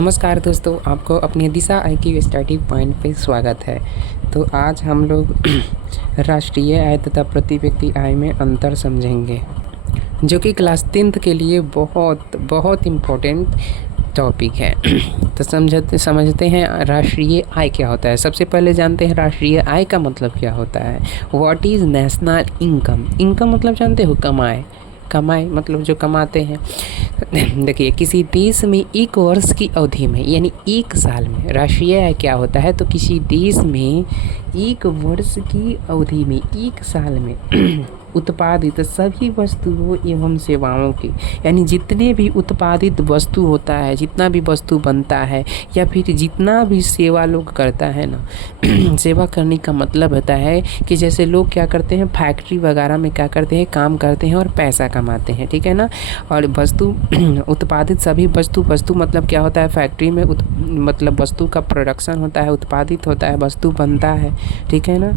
नमस्कार दोस्तों, आपको अपनी दिशा IQ स्टडी पॉइंट पे स्वागत है। तो आज हम लोग राष्ट्रीय आय तथा प्रति व्यक्ति आय में अंतर समझेंगे, जो कि क्लास 10th के लिए बहुत बहुत इम्पोर्टेंट टॉपिक है। तो समझते हैं राष्ट्रीय आय क्या होता है। सबसे पहले जानते हैं राष्ट्रीय आय का मतलब क्या होता है। What is national income. Income मतलब जानते हो, कमाई मतलब जो कमाते हैं। देखिए, किसी देश में एक वर्ष की अवधि में यानी एक साल में राष्ट्रीय आय क्या होता है, तो किसी देश में एक वर्ष की अवधि में एक साल में उत्पादित सभी वस्तुओं एवं सेवाओं की, यानी जितने भी उत्पादित वस्तु होता है, जितना भी वस्तु बनता है या फिर जितना भी सेवा लोग करता है ना सेवा करने का मतलब होता है कि जैसे लोग क्या करते हैं, फैक्ट्री वगैरह में क्या करते हैं, काम करते हैं और पैसा कमाते हैं, ठीक है ना। और वस्तु उत्पादित सभी वस्तु मतलब क्या होता है, फैक्ट्री में मतलब वस्तु का प्रोडक्शन होता है, उत्पादित होता है, वस्तु बनता है, ठीक है ना।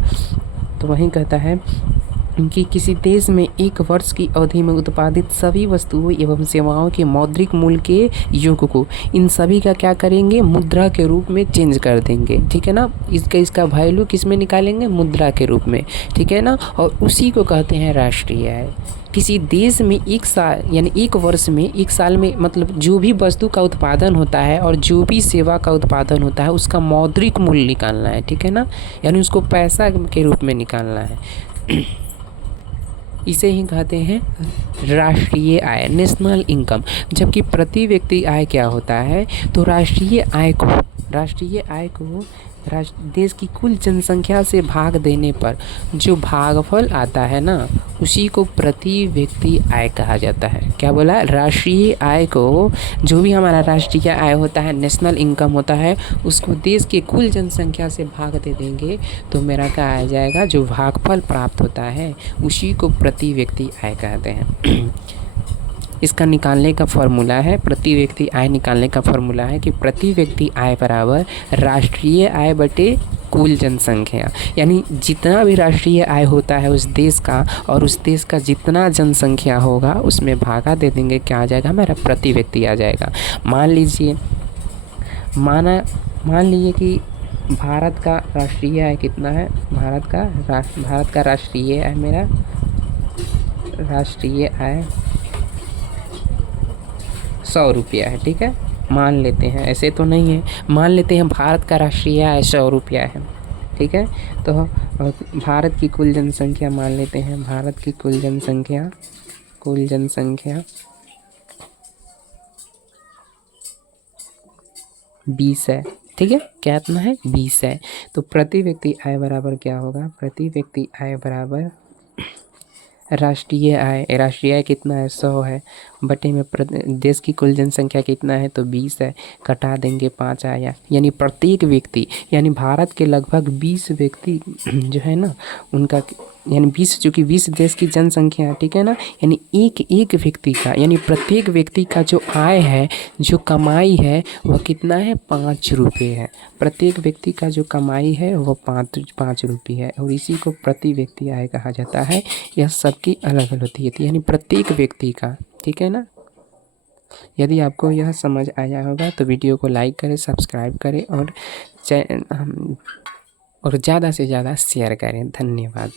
तो वहीं कहता है कि किसी देश में एक वर्ष की अवधि में उत्पादित सभी वस्तुओं एवं सेवाओं के मौद्रिक मूल्य के योग को इन सभी का क्या करेंगे, मुद्रा के रूप में चेंज कर देंगे, ठीक है ना। इसका वैल्यू किस में निकालेंगे, मुद्रा के रूप में, ठीक है ना। और उसी को कहते हैं राष्ट्रीय आय। किसी देश में एक साल यानी एक वर्ष में, एक साल में मतलब जो भी वस्तु का उत्पादन होता है और जो भी सेवा का उत्पादन होता है उसका मौद्रिक मूल्य निकालना है, ठीक है ना, यानी उसको पैसा के रूप में निकालना है। इसे ही कहते हैं राष्ट्रीय आय, नेशनल इनकम। जबकि प्रति व्यक्ति आय क्या होता है, तो राष्ट्रीय आय को देश की कुल जनसंख्या से भाग देने पर जो भागफल आता है ना, उसी को प्रति व्यक्ति आय कहा जाता है। क्या बोला, राष्ट्रीय आय को, जो भी हमारा राष्ट्रीय आय होता है, नेशनल इनकम होता है, उसको देश के कुल जनसंख्या से भाग दे देंगे तो मेरा क्या आ जाएगा, जो भागफल प्राप्त होता है उसी को प्रति व्यक्ति आय कहते हैं। इसका निकालने का फॉर्मूला है, प्रति व्यक्ति आय निकालने का फॉर्मूला है कि प्रति व्यक्ति आय बराबर राष्ट्रीय आय बटे कुल जनसंख्या। यानी जितना भी राष्ट्रीय आय होता है उस देश का, और उस देश का जितना जनसंख्या होगा उसमें भागा दे देंगे, क्या आ जाएगा, हमारा प्रति व्यक्ति आ जाएगा। मान लीजिए कि भारत का राष्ट्रीय आय कितना है, भारत का राष्ट्रीय आय, मेरा राष्ट्रीय आय 100 रुपया है, ठीक है। मान लेते हैं, ऐसे तो नहीं है, मान लेते हैं भारत का राष्ट्रीय आय 100 रुपया है, ठीक है। तो भारत की कुल जनसंख्या मान लेते हैं, भारत की कुल जनसंख्या 20 है, ठीक है। क्या इतना है, 20 है। तो प्रति व्यक्ति आय बराबर क्या होगा, प्रति व्यक्ति आय बराबर राष्ट्रीय आय कितना है, 100 है, बटे में देश की कुल जनसंख्या कितना है, तो 20 है, कटा देंगे 5 आया। यानी प्रत्येक व्यक्ति, यानी भारत के लगभग 20 व्यक्ति जो है ना उनका, यानी 20, चूँकि 20 देश की जनसंख्या है, ठीक है ना, यानी एक व्यक्ति का, यानी प्रत्येक व्यक्ति का जो आय है, जो कमाई है वह कितना है, 5 रुपये है। प्रत्येक व्यक्ति का जो कमाई है वो 5 रुपये है, और इसी को प्रति व्यक्ति आय कहा जाता है। यह सबकी अलग अलग होती है, यानी प्रत्येक व्यक्ति का, ठीक है ना। यदि आपको यह समझ आया होगा तो वीडियो को लाइक करें, सब्सक्राइब करें और ज़्यादा से ज़्यादा शेयर करें। धन्यवाद।